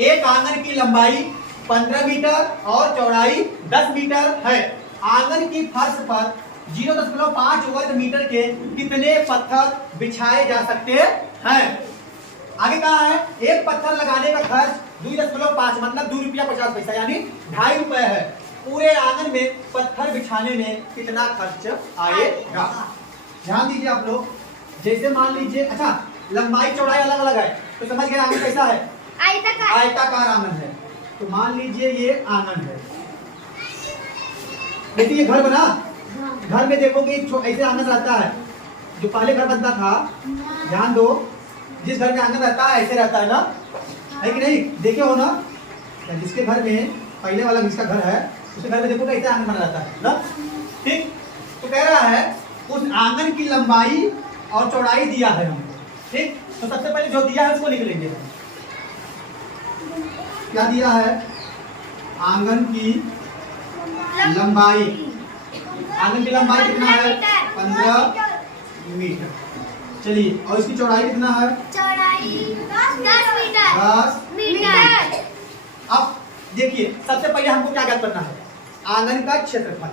एक आंगन की लंबाई 15 मीटर और चौड़ाई 10 मीटर है। आंगन की फर्श पर 0.5 वर्ग मीटर के कितने पत्थर बिछाए जा सकते हैं? आगे कहा है एक पत्थर लगाने का खर्च 2.5 मतलब 2 रुपया 50 पैसा यानी 2.5 रुपए है। पूरे आंगन में पत्थर बिछाने में कितना खर्च आएगा? ध्यान दीजिए आप लोग। जैसे मान लीजिए अच्छा लंबाई चौड़ाई अलग अलग है तो समझ गए आंगन कैसा है? आयताकार आंगन है। तो मान लीजिए ये आंगन है, देखिए ये घर बना, घर में देखोगे ऐसे आंगन रहता है। जो पहले घर बनता था, ध्यान दो, जिस घर में आंगन रहता है ऐसे रहता है ना, है कि नहीं? देखे हो ना, जिसके घर में पहले वाला जिसका घर है उसके घर में देखो कैसे आंगन बना रहता है ना। ठीक, तो कह रहा है उस आंगन की लंबाई और चौड़ाई दिया है हमको। ठीक, तो सबसे पहले जो दिया है उसको लिख लेंगे। क्या दिया है? आंगन की लंबाई, आंगन की लंबाई कितना है? 15 मीटर। चलिए, और इसकी चौड़ाई कितना है? चौड़ाई 10 मीटर। अब देखिए सबसे पहले हमको क्या ज्ञात करना है? आंगन का क्षेत्रफल।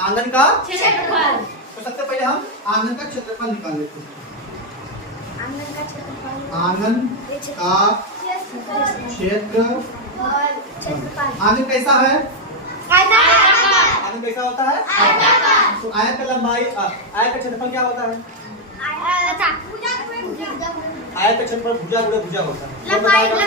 आंगन का क्षेत्रफल। तो सबसे पहले हम आंगन का क्षेत्रफल निकाल लेते हैं। आंगन का क्षेत्रफल। आंगन का क्षेत्र। आंगन कैसा है? आंगन कैसा होता है? तो आयत का लंबाई आयत का क्षेत्रफल क्या होता है? आयत का क्षेत्रफल भुजा गुणे भुजा होता है। लंबाई गुणे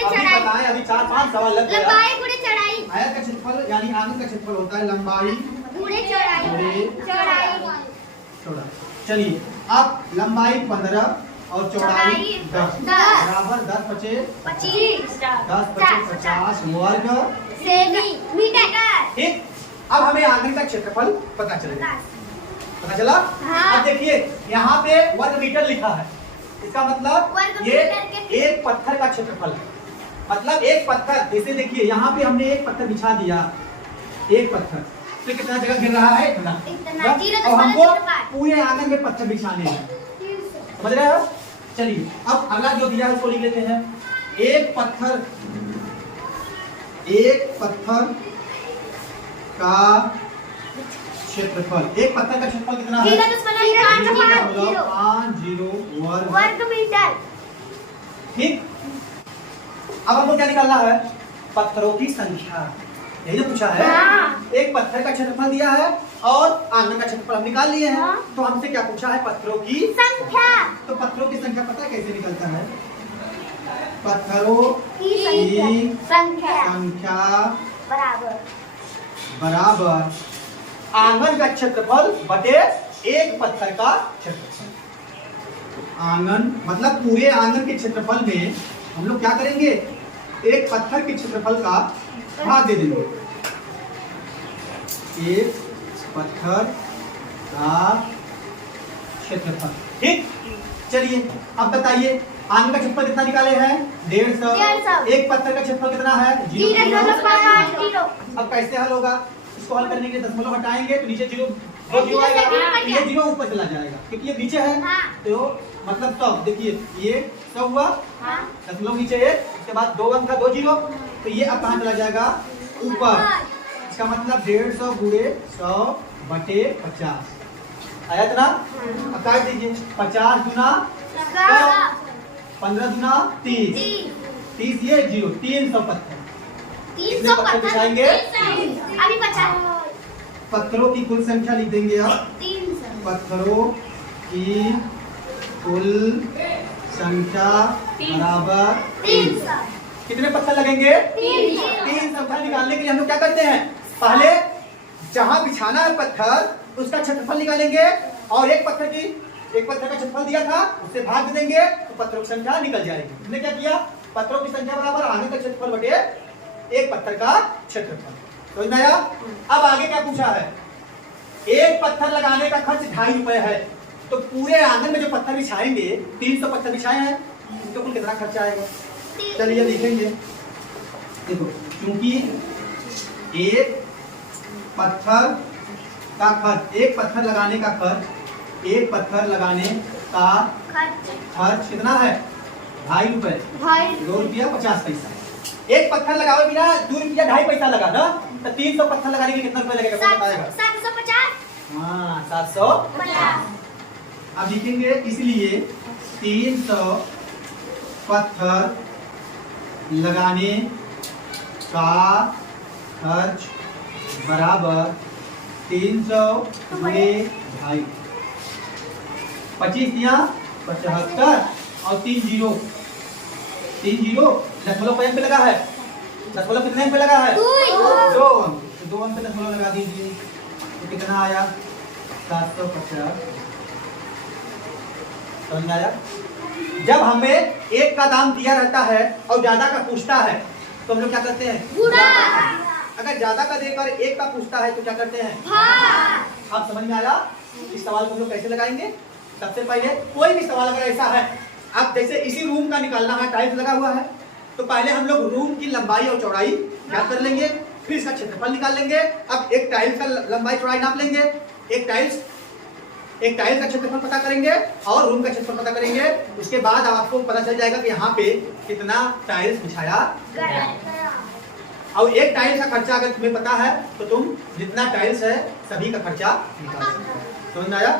चौड़ाई। बताएं, अभी 4-5 सवाल लग गया। लंबाई गुणे चौड़ाई। आयत का क्षेत्रफल यानी आंगन का क्षेत्रफल होता है लंबाई गुणे चौड़ाई। चलिए, अब लंबाई 15 और चौड़ाई 10 बराबर 10 पचे 25 50 वर्ग सेंटीमीटर। ठीक। अब हमें आंगन का क्षेत्रफल पता चलेगा। पता चला? हाँ। अब देखिए यहाँ पे वर्ग मीटर लिखा है, इसका मतलब वर्ग ये मीटर के एक पत्थर का क्षेत्रफल है। मतलब एक पत्थर, जैसे देखिए यहाँ पे हमने एक पत्थर बिछा दिया, एक पत्थर तो कितना जगह गिर रहा है? इतना। और हमको पूरे आंगन में पत्थर बिछाने हैं, समझ रहे हो? चलिए, अब अगला जो दिया है उसको लिख लेते हैं। एक पत्थर का क्षेत्रफल, एक पत्थर का क्षेत्रफल कितना है? 5 वर्ग मीटर। ठीक। अब हमको क्या निकालना है? पत्थरों की संख्या। यही तो पूछा है। हाँ। एक पत्थर का क्षेत्रफल दिया है और आंगन का क्षेत्रफल हम निकाल लिए हैं। हाँ। तो हमसे क्या पूछा है? पत्थरों की संख्या। तो पत्थरों की संख्या पता है कैसे निकलता है? पत्थरों की संख्या बराबर आंगन का क्षेत्रफल बटे एक पत्थर का क्षेत्रफल। आंगन मतलब पूरे आंगन के क्षेत्रफल में हम लोग क्या करेंगे? एक पत्थर के क्षेत्रफल का भाग दे देंगे। एक पत्थर का क्षेत्रफल। ठीक, चलिए अब बताइए आंगन का क्षेत्रफल कितना निकाले हैं? 150। एक पत्थर का क्षेत्रफल कितना है? 0। अब कैसे हल होगा? इसको हल करने के लिए दशमलव हटाएंगे तो नीचे 0 आएगा, ये 0 ऊपर चला जाएगा क्योंकि ये नीचे है। तो मतलब 100, देखिए ये 100 हुआ, दशमलव नीचे 1, उसके बाद 2 अंक का 2 0, तो ये अब कहाँ चला जाएगा? ऊपर। इसका मतलब 150 गुणे 100 बटे 50 आया ना? अब काट दीजिए। 50 गुना 15 गुना 30 ये 0, 300 पत्थर। कितने पत्थर बिछाएंगे? अभी 50। पत्थरों की कुल संख्या लिख देंगे आप। 300। पत्थरों की कुल संख्या बराबर 300। कितने पत्थर लगेंगे? 300। संख्या निकालने के लिए हम लोग क्या करते हैं? पहले जहां बिछाना है पत्थर उसका क्षेत्रफल निकालेंगे और एक पत्थर का क्षेत्रफल दिया था उससे भाग देंगे तो पत्थरों की संख्या निकल जाएगी। हमने क्या किया? पत्थरों की संख्या बराबर आंगन का क्षेत्रफल बटे एक पत्थर का क्षेत्रफल। समझ में आया? अब आगे क्या पूछा है? एक पत्थर लगाने का खर्च 2.5 रुपए है, तो पूरे आंगन में जो पत्थर बिछाएंगे 300 पत्थर बिछाए हैं, तो कुल कितना खर्चा आएगा? चलिए लिखेंगे। देखो, क्योंकि एक पत्थर का खर्च, एक पत्थर लगाने का खर्च, एक पत्थर लगाने का खर्च कितना है? ₹2.50 भाई 2 रुपया 50 पैसा। एक पत्थर लगाओ बिना 2 रुपया 2.5 पैसा लगा ना, तो 300 पत्थर लगाने के कितना रुपया लगेगा कौन बताएगा? 750 हाँ 750। अब लिखेंगे इसलिए 300 पत्थर लगाने का खर्च बराबर 300 गुणे 2.5। 25 या 75 और 3 जीरो दशमलव पे लगा है। दशमलव कितने पे लगा है? 2 अंक। तो 2 अंक पे दशमलव लगा दीजिए तो कितना आया? 750। समझ में आया? जब हमें एक का दाम दिया रहता है और ज्यादा का पूछता है तो हम लोग क्या करते हैं? पूरा। अगर ज्यादा का देकर एक का पूछता है तो क्या करते हैं? हाँ। आप समझ में आया? इस सवाल को हम लोग कैसे लगाएंगे? सबसे पहले कोई भी सवाल अगर ऐसा है, अब जैसे इसी रूम का निकालना है, टाइल्स लगा हुआ है, तो पहले हम लोग रूम की लंबाई और चौड़ाई ज्ञात कर लेंगे, फिर इसका क्षेत्रफल निकाल लेंगे। अब एक टाइल्स का लंबाई चौड़ाई नाप लेंगे, एक टाइल्स का क्षेत्रफल पता करेंगे और रूम का क्षेत्रफल पता करेंगे। उसके बाद आपको पता चल जाएगा कि यहाँ पे कितना टाइल्स बिछाया गया। और एक टाइल्स का खर्चा अगर तुम्हें पता है तो तुम जितना टाइल्स है सभी का खर्चा निकाल सकते हो। समझ में आया?